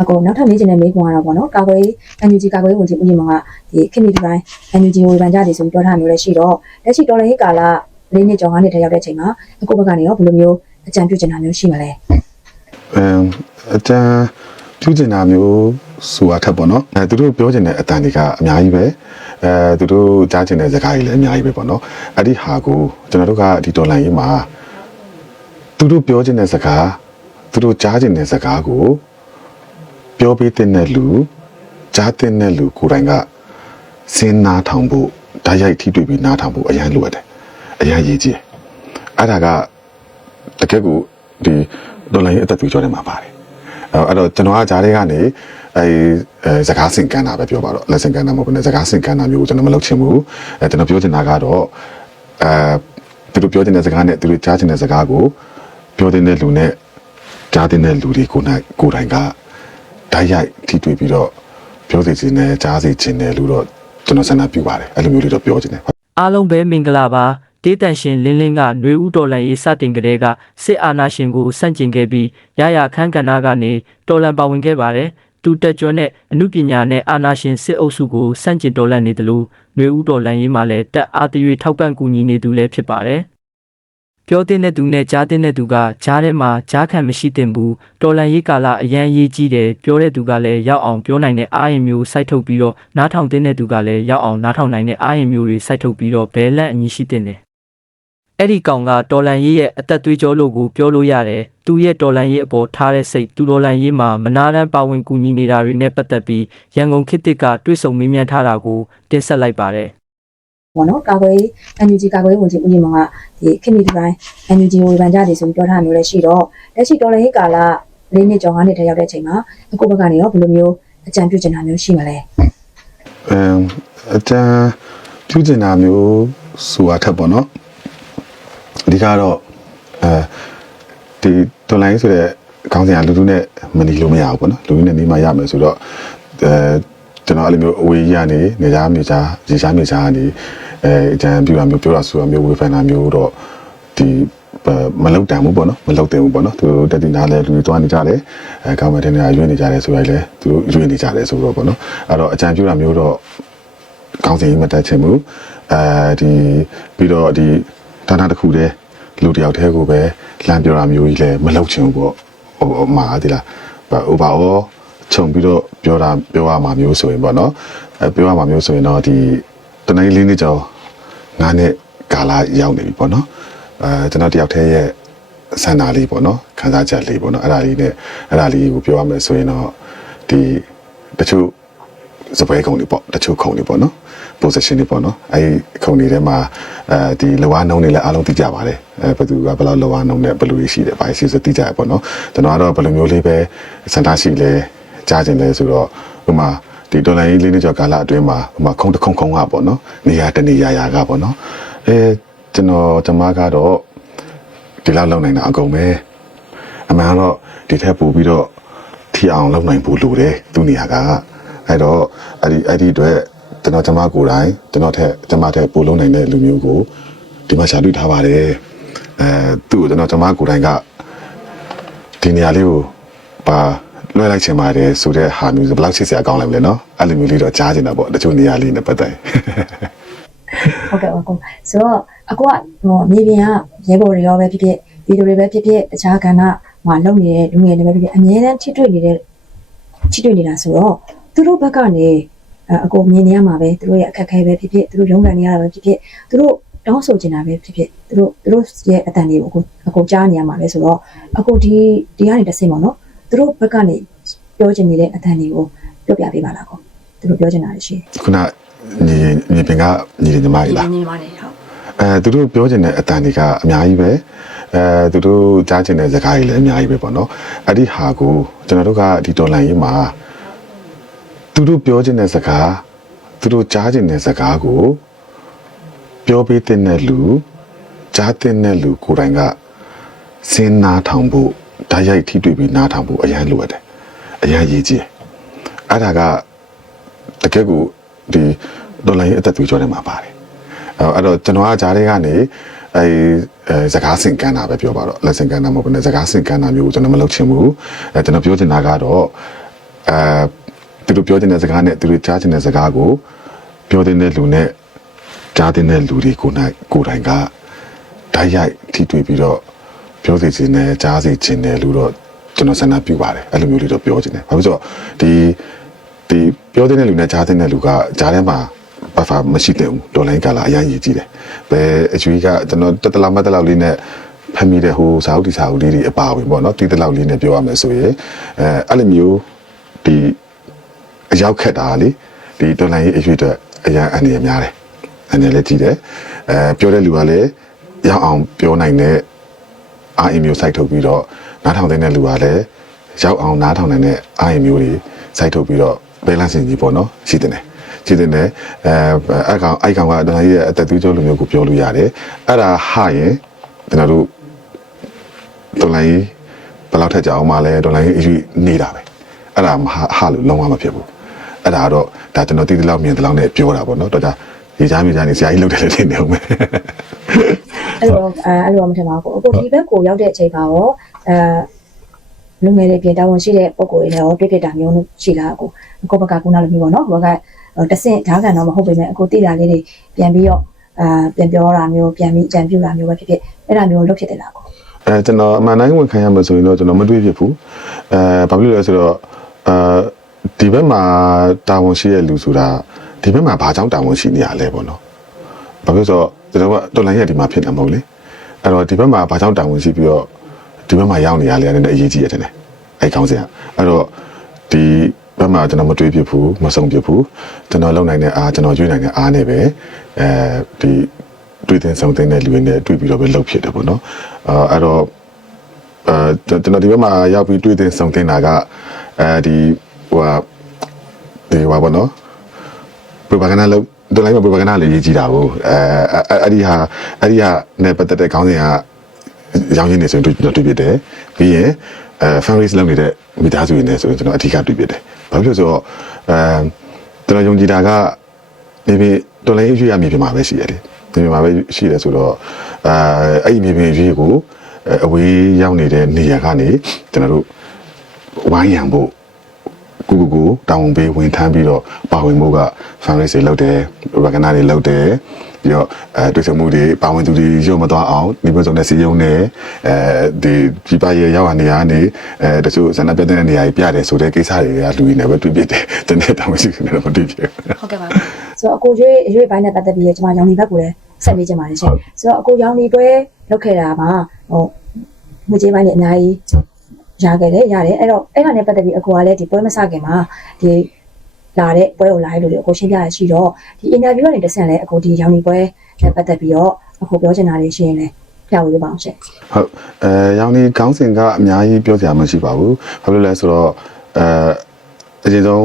အကိုနောက်ထပ်မေးချင်တဲ့မေးခွန်းကတော့ပေါ့နော်ကာကွယ် NUG ကာကွယ်ရေးဝန်ကြီးဦးညီမောင်ကဒီခင်မီဒီပိုင်း NUG ကိုဗန်ကြတယ်ဆိုပြီးပြောထားမျိုးလည်းရှိတော့လက်ရှိတော်လှန်ရေးကာလ၄နှစ်ကျော်၅နှစ်တည်းရောက်တဲ့အချိန်မှာအကိုဘက်ကနေရောဘယ်လိုမျိုးအကြံပြုချင်တာမျိုးရှိမလဲအမ်အတန်ပြုကျင်တာမျိုးဆိုတာထက်ပေါ့နော်အဲသူတို့ပြောကျင်တဲ့အတန်တွေကအများကြီးပဲအဲသူတို့ကြားကျင်တဲ့စကားတွေလည်းအများကြီးပဲပေါ့နော်အဲ့ဒီဟာကိုကျွန်တော်တို့ကဒီဒေါ်လာရေးမှာသူတို့ပြောကျင်တဲ့စကားသူတို့ကြားကျင်တဲ့စကားကို ပြောပေးတဲ့လူကြားတဲ့လူကိုယ်တိုင်ကစဉ်းနာထောင်ဖို့ဓာတ်ရိုက်ထိတွေ့ပြီးနားထောင်ဖို့အရန်လိုရတယ်အရန်ရေးကြည့်တယ်အဲ့ဒါကတကယ်ကိုဒီဒေါ်လာရေးအသက်သွေးကြောထဲမှာပါတယ်အဲ့တော့ကျွန်တော်ကဂျားတွေကနေအဲအဲစကားစင်ကန်တာပဲပြောပါတော့လက်စင်ကန်တာမဟုတ်ဘူးねစကားစင်ကန်တာမျိုးကိုကျွန်တော်မလုပ်ချင်ဘူးအဲကျွန်တော်ပြောချင်တာကတော့အဲသူတို့ပြောချင်တဲ့စကားနဲ့သူတို့ကြားချင်တဲ့စကားကိုပြောတဲ့လူနဲ့ကြားတဲ့လူတွေကိုနိုင်ကိုယ်တိုင်က ဓာတ်ရိုက်ထိတွေ့ပြီးတော့ပြောစီခြင်းနဲ့ကြားစီခြင်းနဲ့လို့တော့ကျွန်တော်ဆန္ဒပြုပါတယ်အဲ့လိုမျိုးလေးတော့ပြောချင်တယ် အားလုံးပဲမင်္ဂလာပါတေးတန်ရှင်လင်းလင်းကຫນွေဥတော်လန်ရေးစတင်ကလေးကစစ်အာဏာရှင်ကိုစန့်ကျင်ခဲ့ပြီးရရခန်းကဏ္ဍကနေတော်လန်ပါဝင်ခဲ့ပါတယ်တူတက်ကျွန်းနဲ့အမှုပညာနဲ့အာဏာရှင်စစ်အုပ်စုကိုစန့်ကျင်တော်လှန်နေတယ်လို့ຫນွေဥတော်လန်ရေးမှာလည်းတက်အားတရွေထောက်ပံ့ကူညီနေသူလည်းဖြစ်ပါတယ် ပြောတဲ့တဲ့သူနဲ့ကြားတဲ့တဲ့သူကကြားထဲမှာကြားခံမရှိသင့်ဘူးတော်လန်ရေးကာလအရန်ရေးကြီးတယ်ပြောတဲ့သူကလည်းရောက်အောင်ပြောနိုင်တဲ့အားရင်မျိုးစိုက်ထုတ်ပြီးတော့နားထောင်တဲ့သူကလည်းရောက်အောင်နားထောင်နိုင်တဲ့အားရင်မျိုးတွေစိုက်ထုတ်ပြီးတော့ဘဲလန့်အညီရှိတဲ့တယ်အဲ့ဒီကောင်ကတော်လန်ရေးရဲ့အသက်သွေးကြောလို့ကိုပြောလို့ရတယ်။သူရဲ့တော်လန်ရေးအပေါ်ထားတဲ့စိတ်သူတော်လန်ရေးမှာမနာတမ်းပါဝင်ကူညီနေတာတွေနဲ့ပတ်သက်ပြီးရန်ကုန်ခေတ်သစ်ကတွဲဆုံမေးမြန်းထားတာကိုတင်ဆက်လိုက်ပါတယ်။ ပေါ့နော်ကာကွယ် NUG ကာကွယ်ရေးဝန်ကြီးဦးညီမောင်ကဒီခင်မီဒီပိုင်း NUG ကိုဗန်ကြတယ်ဆိုပြီးပြောထားမျိုးလည်းရှိတော့လက်ရှိတော်လှန်ရေးကာလ၄နှစ်ကျော်၅နှစ်တည်းရောက်တဲ့အချိန်မှာအကိုဘက်ကနေရောဘယ်လိုမျိုးအကြံပြုချင်တာမျိုးရှိမလဲအမ်အတန်ပြုကျင်တာမျိုးဆိုတာထက်ပေါ့နော်အဓိကတော့အဲဒီတွန်လိုင်းဆိုတဲ့ခေါင်းစဉ်ကလူလူနဲ့မနီလို့မရဘူးပေါ့နော်လူလူနဲ့နေမှရမယ်ဆိုတော့အဲကျွန်တော်အဲ့လိုမျိုးအဝေးကြီးကနေနေသားမြေသားရေရှားမြေသားကနေ အဲအကြံပြုတာမျိုးပြောတာဆိုတာမျိုးဝေဖန်တာမျိုးတော့ဒီမလောက်တန်ဘူးပေါ့နော်မလောက်တင်ဘူးပေါ့နော်သူတို့တက်တင်သားလဲလူတွေတွားနေကြတယ်အဲကောင်းမယ်တင်နေတာရွေးနေကြတယ်ဆိုရင်လည်းသူတို့ရွေးနေကြတယ်ဆိုတော့ပေါ့နော်အဲ့တော့အကြံပြုတာမျိုးတော့ကောင်းစီမတက်ချင်ဘူးအဲဒီပြီးတော့ဒီဌာနတစ်ခုတည်းလူတစ်ယောက်တည်းကိုပဲလမ်းပြောတာမျိုးကြီးလည်းမလုပ်ချင်ဘူးပေါ့ဟိုမှာဒီလားဟိုပါဩခြုံပြီးတော့ပြောတာပြောရမှာမျိုးဆိုရင်ပေါ့နော်အဲပြောရမှာမျိုးဆိုရင်တော့ဒီ တနေ့လေးနှစ်ကျော်ငါးနှစ်ကာလရောက်နေပြီပေါ့နော်အဲကျွန်တော်တယောက်တည်းရဲ့စန္ဒာလေးပေါ့နော်ခန်းစားချက်လေးပေါ့နော်အဲ့ဒါလေးနဲ့အဲ့ဒါလေးကိုပြောရမယ်ဆိုရင်တော့ဒီတချို့စပွဲခုံတွေပေါ့တချို့ခုံတွေပေါ့နော် position တွေပေါ့နော်အဲဒီခုံတွေထဲမှာအဲဒီလောအားနှုံးတွေလည်းအားလုံးသိကြပါတယ်အဲဘယ်သူကဘယ်လောက်လောအားနှုံးနဲ့ဘယ်လိုတွေရှိတယ်ဘာရှိဆိုသိကြရပေါ့နော်ကျွန်တော်ကတော့ဘယ်လိုမျိုးလေးပဲစင်တာရှိလဲကြားခြင်းလဲဆိုတော့ဟိုမှာ ဒီဒေါ်လာရေးလေးနှစ်ကျော်ကာလအတွင်းမှာဟိုမှာခုံတစ်ခုံခုံကပေါ့နော်နေရာတနေရာရာကပေါ့နော်အဲကျွန်တော်ကျွန်မကတော့ဒီလောက်လောက်နိုင်တာအကုန်ပဲအမှန်တော့ဒီထက်ပိုပြီးတော့ထီအောင်လောက်နိုင်ဖို့လိုတယ်သူနေရာကအဲ့တော့အဲ့ဒီအဲ့ဒီအတွက်ကျွန်တော်ကျမကိုယ်တိုင်ကျွန်တော်ထက်ကျမထက်ပိုလုံးနိုင်တဲ့လူမျိုးကိုဒီမှာရှာတွေ့ထားပါတယ်အဲသူ့ကိုကျွန်တော်ကျမကိုယ်တိုင်ကဒီနေရာလေးကိုပါ လွှဲလိုက်ချင်ပါတယ်ဆိုတဲ့ဟာမျိုးဆိုဘယ်လောက်ချစ်စရာကောင်းလဲမလဲနော်အဲ့လိုမျိုးလေးတော့ကြားချင်တာပေါ့တချို့နေရာလေးနဲ့ပတ်သက်ဟုတ်ကဲ့ပါကိုဆိုတော့အကိုကဟိုမြေပြင်ကရဲဘော်တွေရောပဲဖြစ်ဖြစ်ဗီဒီယိုတွေပဲဖြစ်ဖြစ်တခြားကဏ္ဍမှာလုပ်နေတဲ့လူငယ်တွေပဲဖြစ်ဖြစ်အများအားထိတွေ့နေတဲ့ထိတွေ့နေတာဆိုတော့သူတို့ဘက်ကနေအအကိုမြင်နေရမှာပဲသူတို့ရဲ့အခက်အခဲပဲဖြစ်ဖြစ်သူတို့ရုန်းကန်နေရတာပဲဖြစ်ဖြစ်သူတို့တောင်းဆိုချင်တာပဲဖြစ်ဖြစ်သူတို့သူတို့ရဲ့အတန်တွေကိုအကိုအကိုကြားနေရမှာပဲဆိုတော့အကိုဒီဒီကနေတစ်ဆင့်ပေါ့နော် သူတို့ဘက်ကနေပြောချင်နေတဲ့အတန်တွေကိုပြောပြပေးပါလားကိုသူတို့ပြောချင်တာရှိတယ်ခုနညီညီပင်ကညီညီမကြီးလားနေပါတယ်ဟုတ်အဲသူတို့ပြောချင်တဲ့အတန်တွေကအများကြီးပဲအဲသူတို့ကြားချင်တဲ့စကားတွေလည်းအများကြီးပဲပေါ့နော်အဲ့ဒီဟာကိုကျွန်တော်တို့ကဒီဒေါ်လာရေးမှာသူတို့ပြောချင်တဲ့စကားသူတို့ကြားချင်တဲ့စကားကိုပြောပေးတဲ့လူကြားတဲ့လူကိုယ်တိုင်ကစဉ်းနာထောင်ဖို့ ဓာတ်ရိုက်ထိတွေ့ပြီးနားထောင်ဖို့အရန်လိုရတယ်အရန်ရည်ကြီးတယ်အဲ့ဒါကတကယ်ကိုဒီဒေါ်လာရေးအသက်သွေးကြောထဲမှာပါတယ်အဲ့တော့ကျွန်တော်ကဂျားတွေကနေအဲအဲစကားစင်ကန်တာပဲပြောပါတော့လက်စင်ကန်တာမဟုတ်ဘူးねစကားစင်ကန်တာမျိုးကိုကျွန်တော်မလုပ်ချင်ဘူးအဲကျွန်တော်ပြောချင်တာကတော့အဲသူတို့ပြောချင်တဲ့စကားနဲ့သူတို့ကြားချင်တဲ့စကားကိုပြောတဲ့လူနဲ့ကြားတဲ့လူတွေကိုနိုင်ကိုယ်တိုင်ကဓာတ်ရိုက်ထိတွေ့ပြီးတော့ ပြောစီခြင်းနဲ့ကြားစီခြင်းနဲ့လို့တော့ကျွန်တော်ဆန္ဒပြုပါတယ်အဲ့လိုမျိုးလေးတော့ပြောချင်တယ်ဘာဖြစ်လို့ဒီဒီပြောတဲ့လူနဲ့ကြားတဲ့လူကကြားထဲမှာဘာသာမရှိတဲ့ဘူးဒေါ်လိုင်းကလာအရင်ရည်ကြည့်တယ်ဘယ်အကျွေးကကျွန်တော်တက်တလားမတ်တလောက်လေးနဲ့ဖမ်းမိတဲ့ဟိုစာအုပ်ဒီစာအုပ်လေးတွေအပါဝင်ပေါ့နော်တီးတလောက်လေးနဲ့ပြောရမယ်ဆိုရင်အဲအဲ့လိုမျိုးဒီအရောက်ခက်တာလေဒီတော်လိုင်းရေးအရွေအတွက်အရာအနေနဲ့များတယ်အနေနဲ့လည်းကြည့်တယ်အဲပြောတဲ့လူကလည်းရောက်အောင်ပြောနိုင်တဲ့ အာအီမျိုးစိုက်ထုတ်ပြီးတော့နားထောင်တဲ့လူကလည်းရောက်အောင်နားထောင်နိုင်တဲ့အာအီမျိုးတွေစိုက်ထုတ်ပြီးတော့ဘယ်လန့်စင်ကြီးပေါ့နော်ရှိတယ်ရှိတယ်အဲအဲ့ကောင်အဲ့ကောင်ကတော်လိုင်းရေးရဲ့အသက်သွေးကြောလူမျိုးကိုပြောလို့ရတယ်အဲ့ဒါဟာရင်ကျွန်တော်တို့တော်လိုင်းရေးဘယ်လောက်ထက်ကြအောင်မလဲတော်လိုင်းရေးအရွေနေတာပဲအဲ့ဒါမဟာဟာလို့လုံးဝမဖြစ်ဘူးအဲ့ဒါတော့ဒါကျွန်တော်တည်တလောက်မြင်တလောက်နဲ့ပြောတာပေါ့နော်တော့ဒါရေချားမြေချားနေဆရာကြီးလုပ်တယ်လည်းနေအောင်ပဲ အဲ့လိုအဲအဲ့လိုမထင်ပါဘူးအခုဒီဘက်ကိုရောက်တဲ့အချိန်မှာရောအဲလူငယ်တွေပြင်တာဝန်ရှိတဲ့ပုံကိုယ်တွေလည်းရောတွေ့ဖြစ်တာမျိုးလို့ရှိလားအခုအခုဘက်ကကုနာလိုမျိုးပေါ့နော်ဘက်ကတဆင့်ဓာတ်ကန်တော့မဟုတ်ပေမဲ့အခုတိတာလေးတွေပြန်ပြီးတော့အာပြန်ပြောတာမျိုးပြန်ပြီးကြံပြူတာမျိုးပဲဖြစ်ဖြစ်အဲ့ဒါမျိုးလုပ်ဖြစ်တယ်လားကိုအဲကျွန်တော်အမှန်တိုင်းဝင်ခံရမှာဆိုရင်တော့ကျွန်တော်မတွေးဖြစ်ဘူးအဲဘာဖြစ်လို့လဲဆိုတော့အဲဒီဘက်မှာတာဝန်ရှိတဲ့လူဆိုတာဒီဘက်မှာဘာကြောင့်တာဝန်ရှိနေရလဲပေါ့နော်ဘာဖြစ်လို့ဆိုတော့ ကျွန်တော်ကတော်လိုင်းရက်ဒီမှာဖြစ်တာမဟုတ်လေအဲ့တော့ဒီဘက်မှာဘာကြောင့်တာဝန်ရှိပြီးတော့ဒီဘက်မှာရောက်နေရလဲလည်းအရေးကြီးရတယ်အဲ့ကောင်းစရာအဲ့တော့ဒီဘက်မှာကျွန်တော်မတွေးဖြစ်ဘူးမဆုံးဖြစ်ဘူးကျွန်တော်လုံနိုင်တဲ့အားကျွန်တော်ရွေးနိုင်တဲ့အားနဲ့ပဲအဲဒီတွေ့တဲ့ဆောင်တဲ့လူတွေနဲ့တွေ့ပြီးတော့ပဲလုပ်ဖြစ်တယ်ပေါ့နော်အာအဲ့တော့အဲကျွန်တော်ဒီဘက်မှာရောက်ပြီးတွေ့တဲ့ဆောင်တဲ့နာကအဲဒီဟိုဟာဒီဟိုပါပေါ့နော် propaganda လုပ် တော်လိုက်မှာ propaganda လေးရေးကြည့်တာကိုအဲအဲ့ဒီဟာအဲ့ဒီဟာနဲ့ပတ်သက်တဲ့ခေါင်းစဉ်ကရောင်းရင်းနေဆိုရင်တွေ့တွေ့ပြတယ်ပြီးရင်အဲ fundraise လုပ်နေတဲ့မိသားစုတွေနဲ့ဆိုရင်ကျွန်တော်အထူးတွေ့ပြတယ်ဘာဖြစ်လို့ဆိုတော့အဲကျွန်တော်ယုံကြည်တာကနေပြီးတော်လိုင်းရွေးရမြေပြင်မှာပဲရှိရတယ်မြေပြင်မှာပဲရှိတယ်ဆိုတော့အဲအဲ့ဒီမြေပြင်ရွေးကိုအဝေးရောက်နေတဲ့နေရာကနေကျွန်တော်တို့ဝိုင်းရံဖို့ ကိုကိုကိုတောင်းပေးဝင်ထမ်းပြီးတော့ပါဝင်မှုက fundraise တွေလုပ်တယ် propaganda တွေလုပ်တယ်ပြီးတော့အဲတွေ့ဆုံမှုတွေပါဝင်သူတွေရုံမသွားအောင်ဒီမျိုးစုံနဲ့စီယုံနဲ့အဲဒီပြပရဲ့ရောက်ရနေရနေအဲတချို့ဇနပြတဲ့နေရာကြီးပြတယ်ဆိုတဲ့ကိစ္စတွေကလူတွေနဲ့ပဲတွေ့ပြတယ်တနေ့တောင်မရှိဘူးလည်းမတွေ့ပြဘူးဟုတ်ကဲ့ပါဆိုတော့အကိုရွေးရွေးပိုင်းနဲ့ပတ်သက်ပြီးကျွန်မရောင်နေဘက်ကိုလည်းဆက်ပေးချင်ပါတယ်ရှင်ဆိုတော့အကိုရောင်နေပွဲလုပ်ခဲ့တာမှာဟိုငွေကြေးပိုင်းနဲ့အများကြီး ရခဲ့တယ်ရတယ်အဲ့တော့အဲ့ဒါနဲ့ပတ်သက်ပြီးအကိုကလည်းဒီပွဲမစခင်မှာဒီလာတဲ့ပွဲကိုလာရလို့လေအကိုရှင်းပြရရှိတော့ဒီ interview ကနေတစ်ဆင့်လဲအကိုဒီရောင်နေပွဲနဲ့ပတ်သက်ပြီးတော့အကိုပြောချင်တာတွေရှိရင်လည်းပြဝေးပါအောင်ရှင်ဟုတ်အဲရောင်ဒီခေါင်းစဉ်ကအများကြီးပြောစရာမရှိပါဘူးဘာလို့လဲဆိုတော့အဲအရင်ဆုံး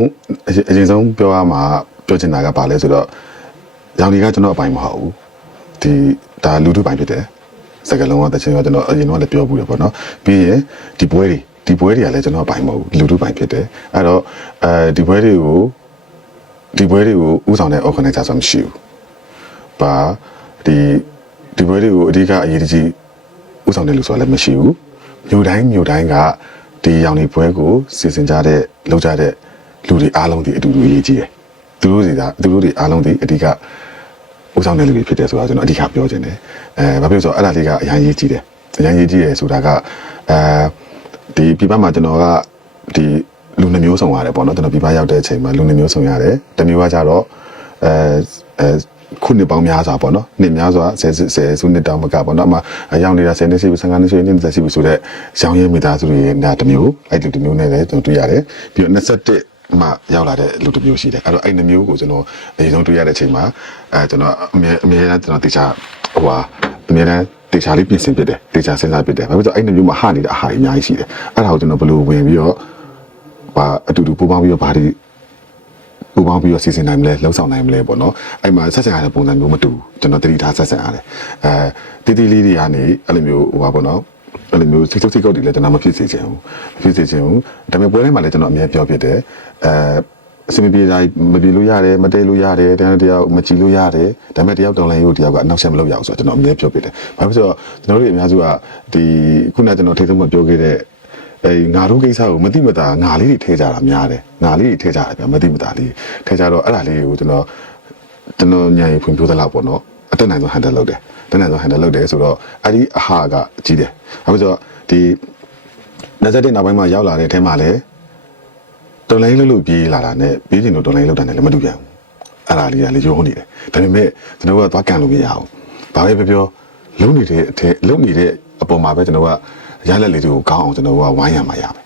အရင်ဆုံးပြောရမှာပြောချင်တာကဘာလဲဆိုတော့ရောင်ဒီကကျွန်တော်အပိုင်မဟုတ်ဘူးဒီဒါလူထုပိုင်ဖြစ်တယ် စကလုံးကတချင်ကကျွန်တော်အရင်တော့လည်းပြောဘူးတယ်ပေါ့နော်ပြီးရင်ဒီပွဲတွေဒီပွဲတွေကလည်းကျွန်တော်အပိုင်မဟုတ်ဘူးလူထုပိုင်ဖြစ်တယ်အဲ့တော့အဲဒီပွဲတွေကိုဒီပွဲတွေကိုဥဆောင်တဲ့ organizer ဆိုတာမရှိဘူးပါဒီဒီပွဲတွေကိုအဓိကအရေးတကြီးဥဆောင်တယ်လို့ဆိုတာလည်းမရှိဘူးမြို့တိုင်းမြို့တိုင်းကဒီရောင်နေပွဲကိုစီစဉ်ကြတဲ့လုပ်ကြတဲ့လူတွေအားလုံးဒီအတူတူရေးကြီးတယ်သူတို့တွေကသူတို့တွေအားလုံးဒီအဓိကဥဆောင်တဲ့လူတွေဖြစ်တယ်ဆိုတာကျွန်တော်အဓိကပြောချင်တယ် အဲဘာဖြစ်လို့ဆိုတော့အဲ့ဒါလေးကအရင်ရေးကြီးတယ်အရင်ရေးကြီးတယ်ဆိုတာကအဲဒီပြပမှာကျွန်တော်ကဒီလူနှမျိုးဆောင်ရတယ်ပေါ့နော်ကျွန်တော်ပြပရောက်တဲ့အချိန်မှာလူနှမျိုးဆောင်ရတယ်တမျိုးကကြတော့အဲအဲခုနှစ်ပေါင်းများစွာပေါ့နော်နှစ်များစွာဆယ်ဆယ်စုနှစ်တောင်မကပေါ့နော်အမရောက်နေတာဆယ်နှစ်ရှိပြီ15နှစ်ရှိပြီ20ရှိပြီဆိုတော့ရောင်းရဲမိသားစုတွေနာတမျိုးအဲ့လူတမျိုးနဲ့လည်းကျွန်တော်တွေ့ရတယ်ပြီးတော့21မှရောက်လာတဲ့လူတစ်မျိုးရှိတယ်အဲ့တော့အဲ့နှမျိုးကိုကျွန်တော်အရင်ဆုံးတွေ့ရတဲ့အချိန်မှာအဲကျွန်တော်အမြဲအမြဲတမ်းကျွန်တော်တေချာ ဟိုဟာအမြဲတမ်းတေချာလေးပြင်ဆင်ပြတယ်တေချာစဉ်းစားပြတယ်ဘာဖြစ်လို့အဲ့နှမျိုးမှာဟာနေတဲ့အဟာအများကြီးရှိတယ်အဲ့ဒါကိုကျွန်တော်ဘယ်လိုဝင်ပြီးတော့ဘာအတူတူပူပေါင်းပြီးတော့ဘာတွေပူပေါင်းပြီးတော့စီစဉ်နိုင်မလဲလှုပ်ဆောင်နိုင်မလဲပေါ့နော်အဲ့မှာဆက်ဆံရတဲ့ပုံစံမျိုးမတူဘူးကျွန်တော်တတိထားဆက်ဆံရတယ်အဲတီတီလေးတွေကနေအဲ့လိုမျိုးဟိုပါပေါ့နော်အဲ့လိုမျိုးစိတ်ချုပ်စိတ်ကုတ်တွေလည်းကျွန်တော်မဖြစ်စေချင်ဘူးမဖြစ်စေချင်ဘူးဒါပေမဲ့ပွဲထဲမှာလည်းကျွန်တော်အမြဲပြောပြတယ်အဲ အစမပြေတိုင်းမပြေလို့ရတယ်မတဲလို့ရတယ်တန်းတယောက်မကြည့်လို့ရတယ်ဒါပေမဲ့တယောက်တောင်းလိုင်းရိုးတယောက်ကအနောက်ဆက်မလုပ်ရအောင်ဆိုတော့ကျွန်တော်အမြဲပြောပြတယ်ဘာဖြစ်လို့ကျွန်တော်တို့အများစုကဒီခုနကကျွန်တော်ထိတ်ဆုံးမပြောခဲ့တဲ့အဲငါတို့ကိစ္စကိုမတိမတာငါလေးတွေထဲကြတာများတယ်ငါလေးတွေထဲကြတယ်ဗျမတိမတာလေးထဲကြတော့အဲ့ဒါလေးကိုကျွန်တော်ကျွန်တော်ညံရင်ဖွင့်ပြသလောက်ပေါ့နော်အတက်နိုင်ဆုံး handle လုပ်တယ်တက်နိုင်ဆုံး handle လုပ်တယ်ဆိုတော့အဲ့ဒီအဟာကကြီးတယ်အခုဆိုတော့ဒီ21နောက်ပိုင်းမှာရောက်လာတဲ့အထဲမှာလည်း တော်လိုင်းလို့လို့ပြေးလာတာနဲ့ပြေးချင်လို့တော်လိုင်းလောက်တာနဲ့လည်းမတူပြန်ဘူးအဲ့ဒါလေးကလည်းရုံးနေတယ်ဒါပေမဲ့ကျွန်တော်ကသွားကန်လို့မရအောင်ဘာပဲပြောပြောလုံနေတဲ့အထက်လုံနေတဲ့အပေါ်မှာပဲကျွန်တော်ကရလက်လေးတွေကိုကောင်းအောင်ကျွန်တော်ကဝိုင်းရမှာရမယ်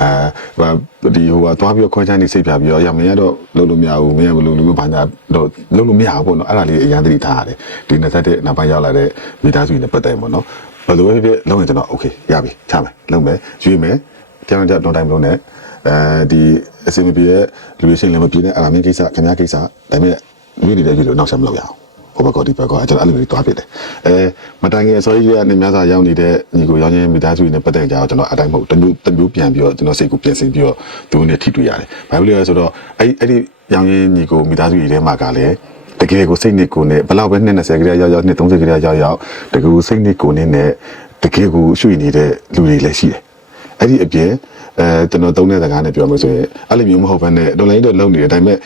အဲဒီဟိုကသွားပြီးခွဲချမ်းနေစိတ်ပြပြီးတော့ရမင်းကတော့လုံလို့မရဘူးမင်းကဘလို့လို့ဘာညာတော့လုံလို့မရဘူးပေါ့နော်အဲ့ဒါလေးအရန်သတိထားရတယ်ဒီ21နောက်ပိုင်းရောက်လာတဲ့မိသားစုတွေနဲ့ပတ်သက်ပေါ့နော်ဘယ်လိုပဲဖြစ်ဖြစ်လုံရင်ကျွန်တော်โอเคရပြီချမယ်လုံမယ်ရွေးမယ်ကြောင်ကြောင်တော့တိုင်းမလို့နဲ့ အဲဒီအစီအမပြေတဲ့လူတွေရှိရင်လည်းမပြေနဲ့အရာမင်းကိစ္စခင်ဗျားကိစ္စဒါပေမဲ့ရွေးနေတဲ့ရွေးလို့နောက်ဆက်မလုပ်ရအောင်ဟိုဘက်ကောဒီဘက်ကောကျွန်တော်အဲ့လိုမျိုးတွားပြတယ်အဲမတိုင်ခင်အစောကြီးကနေများစွာရောက်နေတဲ့ညီကိုရောင်းချင်းမိသားစုတွေနဲ့ပတ်သက်ကြတော့ကျွန်တော်အတိုင်းမဟုတ်တမျိုးတမျိုးပြန်ပြီးတော့ကျွန်တော်စိတ်ကိုပြင်ဆင်ပြီးတော့သူတို့နဲ့ထိတွေ့ရတယ်ဘာဖြစ်လို့လဲဆိုတော့အဲ့အဲ့ဒီရောင်းချင်းညီကိုမိသားစုတွေထဲမှာကလည်းတကယ်ကိုစိတ်နစ်ကိုနဲ့ဘလောက်ပဲနှစ်20ကလေးရောက်ရောက်နှစ်30ကလေးရောက်ရောက်တကယ်ကိုစိတ်နစ်ကိုနဲ့တကယ်ကိုရွှေ့နေတဲ့လူတွေလည်းရှိတယ်အဲ့ဒီအပြင် အဲကျွန်တော်သုံးတဲ့စကားနဲ့ပြောမှဆိုရင်အဲ့လိုမျိုးမဟုတ်ဘဲနဲ့ဒေါ်လာကြီးတော့လုံနေတယ်ဒါပေမဲ့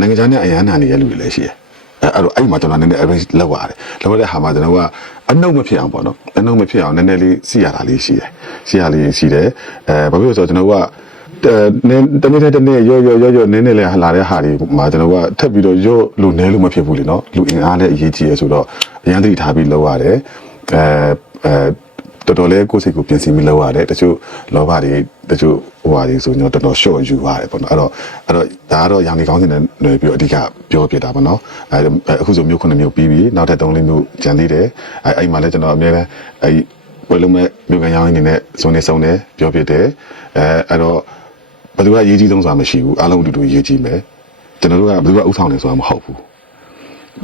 နိုင်ငံခြားနဲ့အရန်နာနေတဲ့လူတွေလည်းရှိတယ်အဲ့တော့အဲ့မှာကျွန်တော်နည်းနည်း arrange လုပ်ရတယ်လုပ်ရတဲ့ဟာမှာကျွန်တော်ကအနှုတ်မဖြစ်အောင်ပေါ့နော်အနှုတ်မဖြစ်အောင်နည်းနည်းလေးစီရတာလေးရှိတယ်စီရလေးရှိတယ်အဲဘာဖြစ်လို့ဆိုတော့ကျွန်တော်ကနည်းတနေ့တစ်နေ့ရော့ရော့ရော့ရော့နည်းနည်းလေးလာတဲ့ဟာတွေမှာကျွန်တော်ကထပ်ပြီးတော့ရော့လို့နည်းလို့မဖြစ်ဘူးလေနော်လူအင်အားလည်းအရေးကြီးရဆိုတော့အရန်တိထားပြီးလုပ်ရတယ်အဲအဲ တော်တော်လေးကိုယ်စိတ်ကိုပြင်ဆင်ပြီးလုပ်ရတယ်တချို့လောဘတွေတချို့ဟိုဟာတွေဆိုတော့တော်တော် short ယူရတယ်ပေါ့နော်အဲ့တော့အဲ့တော့ဒါကတော့ရောင်နေကောင်းစင်နဲ့ပြီးတော့အဓိကပြောပြတာပေါ့နော်အဲအခုဆိုမျိုးခုနှစ်မျိုးပြီးပြီနောက်ထပ်၃လေးမျိုးကျန်သေးတယ်အဲအဲ့မှာလည်းကျွန်တော်အများနဲ့အဲဘယ်လိုမဲ့မျိုးကန်ရောင်းနေနဲ့စုံနေစုံနေပြောပြတယ်အဲအဲ့တော့ဘယ်သူကရေးကြီးဆုံးဆိုတာမရှိဘူးအားလုံးအတူတူရေးကြီးမယ်ကျွန်တော်တို့ကဘယ်သူကဥဆောင်နေဆိုတာမဟုတ်ဘူး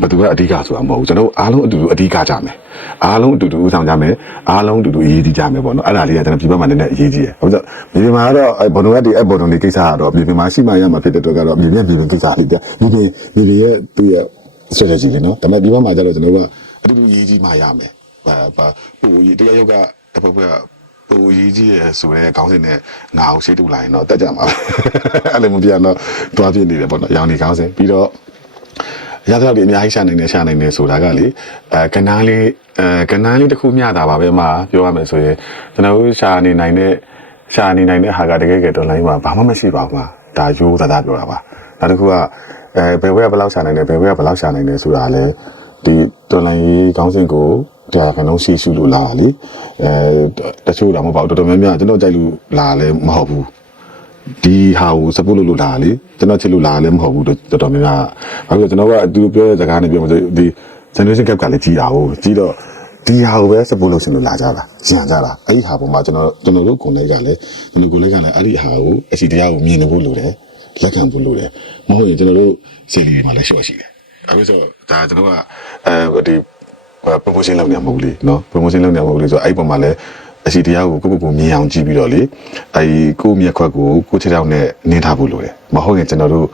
ဘယ်သူကအဓိကဆိုတာမဟုတ်ဘူးကျွန်တော်တို့အားလုံးအတူတူအဓိကကြမယ်အားလုံးအတူတူဦးဆောင်ကြမယ်အားလုံးအတူတူအရေးကြီးကြမယ်ပေါ့နော်အဲ့ဒါလေးကကျွန်တော်ဒီဘက်မှာနည်းနည်းအရေးကြီးတယ်ဟုတ်ဆိုမြေပြင်မှာကတော့အဲ့ဘော်ဒုံကဒီအဲ့ဘော်ဒုံဒီကိစ္စကတော့မြေပြင်မှာရှိမှရမှာဖြစ်တဲ့အတွက်ကတော့မြေပြင်မြေပြင်ကိစ္စလေးတဲ့မြေပြင်မြေပြင်ရဲ့သူ့ရဲ့ strategy လေးနော်ဒါပေမဲ့ဒီဘက်မှာကျတော့ကျွန်တော်တို့ကအတူတူအရေးကြီးမှရမယ်ဘာဘာပူကြီးတရားရုပ်ကတစ်ဖက်ဖက်ကပူကြီးကြီးရဲ့ဆိုတဲ့ခေါင်းစဉ်နဲ့ငါအောင်ရှိတူလာရင်တော့တက်ကြမှာပဲအဲ့လိုမပြတော့တွားပြနေတယ်ပေါ့နော်ရောင်နေခေါင်းစဉ်ပြီးတော့ ရသလောက်ဒီအများကြီးရှာနိုင်တယ်ရှာနိုင်တယ်ဆိုတာကလေအဲကနန်းလေးအဲကနန်းလေးတစ်ခုမျှတာပါပဲမှာပြောရမယ်ဆိုရင်ကျွန်တော်တို့ရှာနေနိုင်တဲ့ရှာနေနိုင်တဲ့ဟာကတကယ်ကတော်လိုင်းမှာဘာမှမရှိပါဘူးမှာဒါရိုးသားသားပြောတာပါနောက်တစ်ခုကအဲဘယ်ဘက်ကဘယ်လောက်ရှာနိုင်တယ်ဘယ်ဘက်ကဘယ်လောက်ရှာနိုင်တယ်ဆိုတာလေဒီတော်လိုင်းရေးခေါင်းစဉ်ကိုတရားခဏလုံးရှိရှုလို့လာတာလေအဲတချို့တော့မဟုတ်ပါဘူးတော်တော်များများကျွန်တော်ကြိုက်လို့လာလည်းမဟုတ်ဘူး ဒီဟာကို support လုပ်လို့လာလေကျွန်တော်ချစ်လို့လာလည်းမဟုတ်ဘူးတော်တော်များများဘာလို့လဲကျွန်တော်ကသူပြောတဲ့စကားနဲ့ပြောမှဆိုဒီ generation gap ကလည်းကြီးတာဟုတ်ကြီးတော့ဒီဟာကိုပဲ support လုပ်ရှင်လို့လာကြတာဇံကြတာအဲ့ဒီဟာပေါ်မှာကျွန်တော်ကျွန်တော်တို့ကိုယ်လိုက်ကလည်းကျွန်တော်ကိုယ်လိုက်ကလည်းအဲ့ဒီဟာကိုအစီတရားကိုမြင်နေဖို့လိုတယ်လက်ခံဖို့လိုတယ်မဟုတ်ရင်ကျွန်တော်တို့စီလီတွေမှာလည်းရှော့ရှိတယ်အခုဆိုဒါကျွန်တော်ကအဲဒီ promotion လုပ်နေမှာမဟုတ်လေနော် promotion လုပ်နေမှာမဟုတ်လေဆိုတော့အဲ့ဒီပုံမှာလည်း အစီတရားကိုကိုကိုကိုမြင်အောင်ကြည့်ပြီးတော့လေအဲဒီကိုမျက်ခွက်ကိုကိုခြေထောက်နဲ့နင်းထားဖို့လိုတယ်မဟုတ်ရင်ကျွန်တော်တို့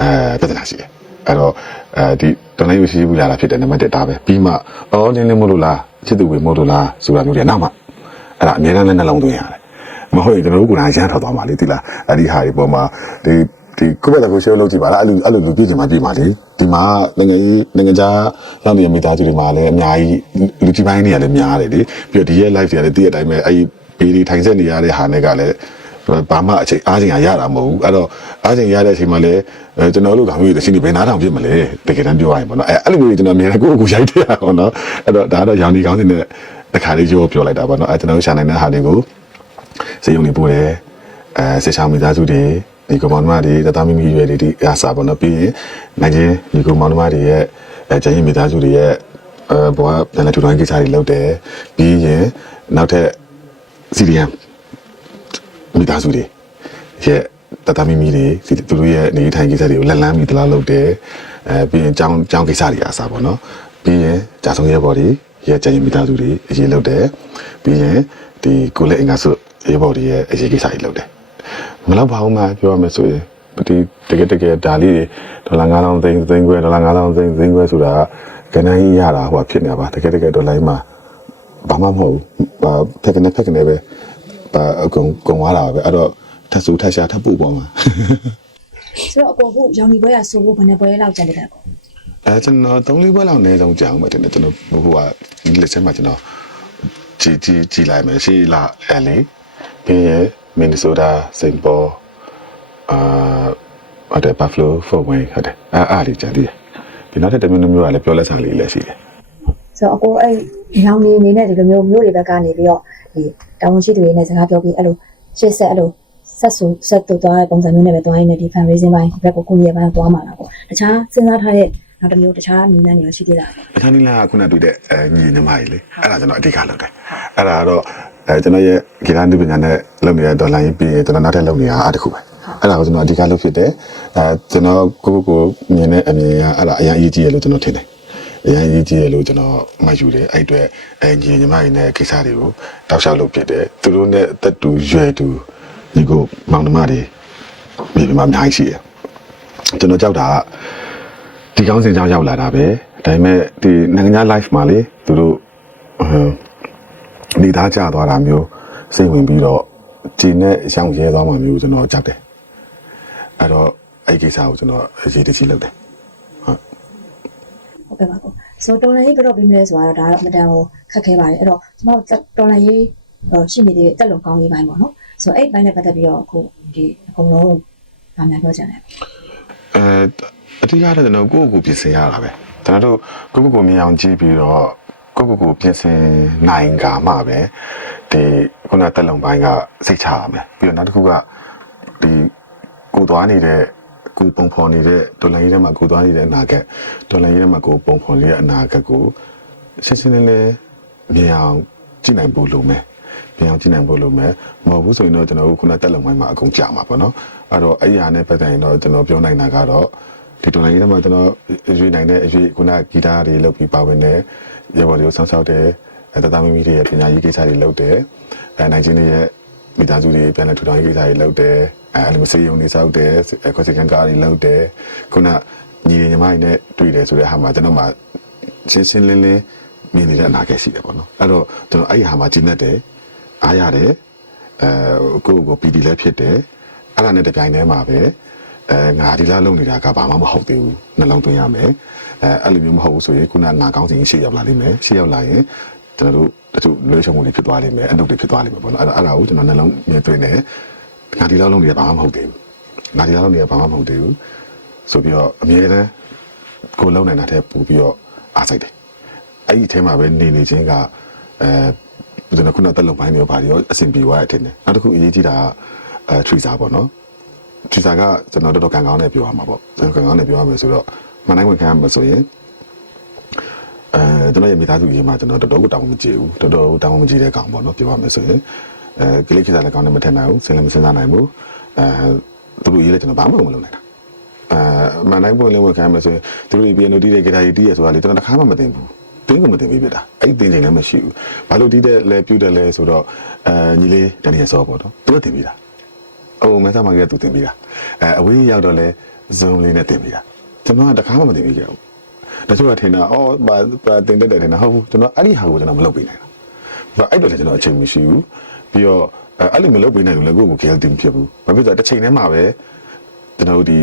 အဲပြဿနာရှိတယ်အဲ့တော့အဲဒီတနေ့ရရှိဘူးလာတာဖြစ်တယ်နံပါတ်1ဒါပဲပြီးမှအော်နင်းလင်းမလို့လားချစ်သူဝင်မလို့လားဆိုတာမျိုးတွေနောက်မှအဲ့ဒါအများနဲ့နှလုံးသွင်းရတယ်မဟုတ်ရင်ကျွန်တော်တို့ကလည်းရမ်းထောက်သွားမှာလေဒီလားအဲ့ဒီဟာဒီပေါ်မှာဒီ ဒီကိုယ့်ဘက်ကကိုရှယ်လုပ်ကြည့်ပါလားအဲ့လိုအဲ့လိုလူပြည့်ချင်မှပြည့်ပါလေဒီမှာနိုင်ငံကြီးနိုင်ငံခြားရောက်နေတဲ့မိသားစုတွေမှာလည်းအများကြီးလူကြီးပိုင်းတွေကလည်းများတယ်လေပြီးတော့ဒီရဲ့ live တွေကလည်းတည့်တဲ့အတိုင်းပဲအဲ့ဒီဘေးဒီထိုင်ဆက်နေရတဲ့ဟာနဲ့ကလည်းဘာမှအချိန်အားချိန်ရတာမဟုတ်ဘူးအဲ့တော့အားချိန်ရတဲ့အချိန်မှာလည်းအဲကျွန်တော်တို့ကမျိုးတချင်းဒီဘယ်နားထောင်ဖြစ်မလဲတကယ်တမ်းပြောရရင်ပေါ့နော်အဲအဲ့လိုမျိုးကျွန်တော်အများကြီးကိုယ့်ကိုယ်ရိုက်တဲ့ဟာပေါ့နော်အဲ့တော့ဒါကတော့ရောင်ဒီကောင်းစင်တဲ့တစ်ခါလေးကြောပြောလိုက်တာပေါ့နော်အဲကျွန်တော်တို့ရှာနိုင်တဲ့ဟာတွေကိုစေယုံနေပို့တယ်အဲဆေချောင်းမိသားစုတွေ ဒီကောင်မတွေတသားမီမီရွယ်တွေဒီအားစားပေါ့နော်ပြီးရင်နိုင်ချင်းဒီကောင်မတွေရဲ့အဲကျန်ရင်မိသားစုတွေရဲ့အဲဘောကပြန်လဲထူထောင်ကိစ္စတွေလုပ်တယ်ပြီးရင်နောက်ထပ် CDM မိသားစုတွေရဲ့တတမီမီတွေသူတို့ရဲ့နေထိုင်ကိစ္စတွေကိုလက်လန်းပြီးတလားလုပ်တယ်အဲပြီးရင်ကြောင်းကြောင်းကိစ္စတွေအားစားပေါ့နော်ပြီးရင်ဂျာဆုံးရဲဘော်တွေရဲ့ကျန်ရင်မိသားစုတွေအရေးလုပ်တယ်ပြီးရင်ဒီကိုလက်အင်္ဂါစုရဲဘော်တွေရဲ့အရေးကိစ္စတွေလုပ်တယ် မလောက်ပါဘူးမှပြောရမယ်ဆိုရင်ဒီတကယ်တကယ်ဒါလေးတွေဒေါ်လာ9000သိန်းသိန်းခွဲဒေါ်လာ9000သိန်းသိန်းခွဲဆိုတာကနန်းကြီးရတာဟိုဖြစ်နေတာပါတကယ်တကယ်ဒေါ်လာမှာဘာမှမဟုတ်ဘူးဖက်ကနေဖက်ကနေပဲပါအကုန်ကုန်သွားတာပဲအဲ့တော့ထပ်ဆူထပ်ရှာထပ်ပို့ပေါ်မှာဆိုတော့အကိုအခုရောင်ဒီပွဲရဆိုဖို့ဘယ်နှစ်ပွဲလောက်ကျန်တယ်လဲအကိုအဲကျွန်တော်သုံးလေးပွဲလောက်အနည်းဆုံးကြာအောင်ပဲတင်တယ်ကျွန်တော်ဟိုကဒီလက်ချက်မှာကျွန်တော်ကြည်ကြည်ကြည်လိုက်မယ်ရှိလာအဲလေပြီးရင် မင်နီဆိုတာစင်ပေါ်အာဟုတ်တယ်ဘတ်ဖလိုဖို့ဝင်ဟုတ်တယ်အဲအားလေးကြာသေးတယ်ဒီနောက်ထပ်တစ်မျိုးတစ်မျိုးကလည်းပြောလက်ဆန်လေးလည်းရှိတယ်ဆိုတော့အကိုအဲ့ရောင်ဒီအနေနဲ့ဒီလိုမျိုးမျိုးတွေဘက်ကနေပြီးတော့ဒီတာဝန်ရှိသူတွေနဲ့စကားပြောပြီးအဲ့လိုရှေ့ဆက်အဲ့လိုဆက်ဆူဆက်တူသွားတဲ့ပုံစံမျိုးနဲ့ပဲသွားရင်းနဲ့ဒီ fundraising ဘိုင်းဒီဘက်ကိုကိုကြီးရဲ့ဘိုင်းသွားမှာလားပေါ့တခြားစဉ်းစားထားတဲ့နောက်တစ်မျိုးတခြားနည်းလမ်းတွေရှိသေးလားပေါ့အခန်းကြီးလာကခုနတွေ့တဲ့အဲညီညီမကြီးလေအဲ့ဒါကျွန်တော်အဓိကလုပ်တယ်အဲ့ဒါကတော့ အဲကျွန်တော်ရဲ့ဂီတနုပညာနဲ့လုပ်နေတဲ့ဒေါ်လာရင်းပြီးရင်ကျွန်တော်နောက်ထပ်လုပ်နေတာအားတစ်ခုပဲအဲ့ဒါကိုကျွန်တော်အဓိကလုပ်ဖြစ်တယ်အဲကျွန်တော်ကိုကိုကိုမြင်တဲ့အမြင်ကအဲ့ဒါအရင်အရေးကြီးရလို့ကျွန်တော်ထင်တယ်အရင်အရေးကြီးရလို့ကျွန်တော်မှတ်ယူတယ်အဲ့အတွက်အဲညီညီမကြီးနဲ့ကိစ္စတွေကိုတောက်လျှောက်လုပ်ဖြစ်တယ်သူတို့နဲ့အသက်တူရွယ်တူညီကိုမောင်နှမတွေမိဘမအများကြီးရှိတယ်ကျွန်တော်ကြောက်တာကဒီကောင်းစဉ်ကြောင့်ရောက်လာတာပဲဒါပေမဲ့ဒီနိုင်ငံခြား live မှာလေသူတို့အမ် နေသားကြသွားတာမျိုးစိတ်ဝင်ပြီးတော့ဂျင်းနဲ့ရောင်ရဲသွားမှမျိုးကျွန်တော်ကြောက်တယ်အဲ့တော့အဲ့ဒီကိစ္စကိုကျွန်တော်အရေးတကြီးလုပ်တယ်ဟုတ်ကဲ့ပါကိုဆိုတော့တော်လိုင်းရေးကတော့ပြီးမလဲဆိုတော့ဒါတော့အမတန်ကိုခက်ခဲပါတယ်အဲ့တော့ကျွန်တော်တော်လိုင်းရေးရှိနေတဲ့တက်လုံကောင်းရေးပိုင်းပေါ့နော်ဆိုတော့အဲ့ဘိုင်းနဲ့ပတ်သက်ပြီးတော့အခုဒီအကုန်လုံးဗာများပြောချင်တယ်အဲအတိအကျတော့ကျွန်တော်ကိုယ့်ကိုယ်ကိုပြင်ဆင်ရတာပဲကျွန်တော်တို့ကိုယ့်ကိုယ်ကိုမြင်အောင်ကြည့်ပြီးတော့ ကိုယ့်ကိုယ်ကိုပြင်ဆင်နိုင်ကမှပဲဒီခုနတက်လုံပိုင်းကစိတ်ချရမယ်ပြီးတော့နောက်တစ်ခုကဒီကိုသွားနေတဲ့ကိုပုံဖော်နေတဲ့ဒေါ်လာကြီးထဲမှာကိုသွားနေတဲ့အနာဂတ်ဒေါ်လာကြီးထဲမှာကိုပုံဖော်နေတဲ့အနာဂတ်ကိုရှင်းရှင်းလင်းလင်းမြင်အောင်ကြည့်နိုင်ဖို့လိုမယ်မြင်အောင်ကြည့်နိုင်ဖို့လိုမယ်မဟုတ်ဘူးဆိုရင်တော့ကျွန်တော်တို့ခုနတက်လုံပိုင်းမှာအကုန်ကြာမှာပေါ့နော်အဲ့တော့အဲ့ဒီဟာနဲ့ပတ်သက်ရင်တော့ကျွန်တော်ပြောနိုင်တာကတော့ ဒီဒေါ်လာကြီးထဲမှာကျွန်တော်ရွေးနိုင်တဲ့အရွေးခုနဂီတာတွေလုပ်ပြီးပါဝင်တယ်ရေဘော်တွေကိုဆောင်းဆောက်တယ်အဲတသားမီမီတွေရဲ့ပညာရေးကိစ္စတွေလုပ်တယ်အဲနိုင်ချင်းတွေရဲ့မိသားစုတွေပြန်လည်ထူထောင်ရေးကိစ္စတွေလုပ်တယ်အဲအဲ့လိုမျိုးစေယုံတွေစောက်တယ်ခွစီကန်ကားတွေလုပ်တယ်ခုနညီညီမကြီးနဲ့တွေ့တယ်ဆိုတဲ့ဟာမှာကျွန်တော်မှရှင်းရှင်းလင်းလင်းမြင်နေတဲ့အနာဂတ်ရှိတယ်ပေါ့နော်အဲ့တော့ကျွန်တော်အဲ့ဒီဟာမှာဂျင်းနဲ့တယ်အားရတယ်အဲကိုယ့်ကိုယ်ပီတီလည်းဖြစ်တယ်အဲ့ဒါနဲ့တပြိုင်တည်းမှာပဲ အဲငါဒီလားလုံနေတာကဘာမှမဟုတ်သေးဘူးနှလုံးသွင်းရမယ်အဲအဲ့လိုမျိုးမဟုတ်ဘူးဆိုရင်ခုနနာကောင်းစဉ်ရှေ့ရောက်လာလိမ့်မယ်ရှေ့ရောက်လာရင်ကျွန်တော်တို့တချို့လွှဲချုံမှုတွေဖြစ်သွားလိမ့်မယ်အနုတွေဖြစ်သွားလိမ့်မယ်ပေါ့နော်အဲ့ဒါအဲ့ဒါကိုကျွန်တော်နှလုံးမြင်သွင်းတယ်ငါဒီလားလုံနေတာဘာမှမဟုတ်သေးဘူးငါဒီလားလုံနေတာဘာမှမဟုတ်သေးဘူးဆိုပြီးတော့အမြဲတမ်းကိုလုံနိုင်တာတဲ့ပို့ပြီးတော့အားစိတ်တယ်အဲ့ဒီအထဲမှာပဲနေနေချင်းကအဲကျွန်တော်ခုနတက်လုံပိုင်းမျိုးပါရောအဆင်ပြေသွားတဲ့အထင်တယ်နောက်တစ်ခုအရေးကြီးတာကအဲထရီစာပေါ့နော် ထရီစာကကျွန်တော်တော်တော်ကံကောင်းနဲ့ပြောရမှာပေါ့ကျွန်တော်ကံကောင်းနဲ့ပြောရမယ်ဆိုတော့မနိုင်ဝင်ခံရမှာဆိုရင်အဲကျွန်တော်ရဲ့မိသားစုရေးမှာကျွန်တော်တော်တော်ကိုတောင်းမကြည့်ဘူးတော်တော်တောင်းမကြည့်တဲ့ကောင်ပေါ့နော်ပြောရမယ်ဆိုရင်အဲကလေးခေတ်စားလည်းကောင်းနေမထင်နိုင်ဘူးစဉ်းလည်းမစဉ်းစားနိုင်ဘူးအဲသူတို့ရေးလည်းကျွန်တော်ဘာမှမလုပ်နိုင်တာအဲမန်တိုင်းပွင့်လင်းဝင်ခံရမယ်ဆိုရင်သူတို့ BNO တီးတဲ့ဂီတာကြီးတီးရဆိုတာလေကျွန်တော်တစ်ခါမှမသိဘူးတင်းကိုမသိပြီးပြတာအဲ့ဒီတင်းချိန်လည်းမရှိဘူးဘာလို့တီးတဲ့လဲပြုတ်တယ်လဲဆိုတော့အဲညီလေးတန်ရစောပေါ့နော်သူကတင်ပြီးတာ အိုးမဲသားမကြီးကသူတင်ပြီးတာအဲအဝေးရောက်တော့လဲဇုံလေးနဲ့တင်ပြီးတာကျွန်တော်ကတစ်ခါမှမသိပြီးကြဘူးတချို့ကထင်တာအော်ဘာဘာတင်တက်တယ်ထင်တာဟုတ်ဘူးကျွန်တော်အဲ့ဒီဟာကိုကျွန်တော်မလုပ်ပေးနိုင်တာဘာအဲ့တော့လည်းကျွန်တော်အချိန်မရှိဘူးပြီးတော့အဲ့လိုမလုပ်ပေးနိုင်ဘူးလေကိုယ့်ကို guilty ဖြစ်ဘူးဘာဖြစ်လဲတစ်ချိန်တည်းမှာပဲကျွန်တော်တို့ဒီ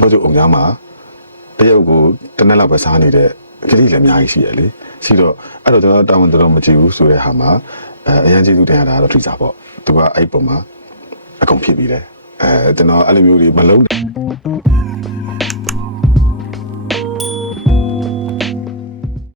ဘိုးချုပ်အောင်များမှာတရုတ်ကိုတစ်နက်လောက်ပဲစားနေတဲ့ကလေးလည်းအများကြီးရှိရလေရှိတော့အဲ့တော့ကျွန်တော်တာဝန်တော်တော်မကြည့်ဘူးဆိုတဲ့ဟာမှာအဲအရင်ကျေးဇူးတင်ရတာကတော့ထိစားပေါ့သူကအဲ့ပုံမှာ အကုန်ဖြစ်ပြီးတယ်အဲကျွန်တော်အဲ့လိုမျိုးတွေမလုံး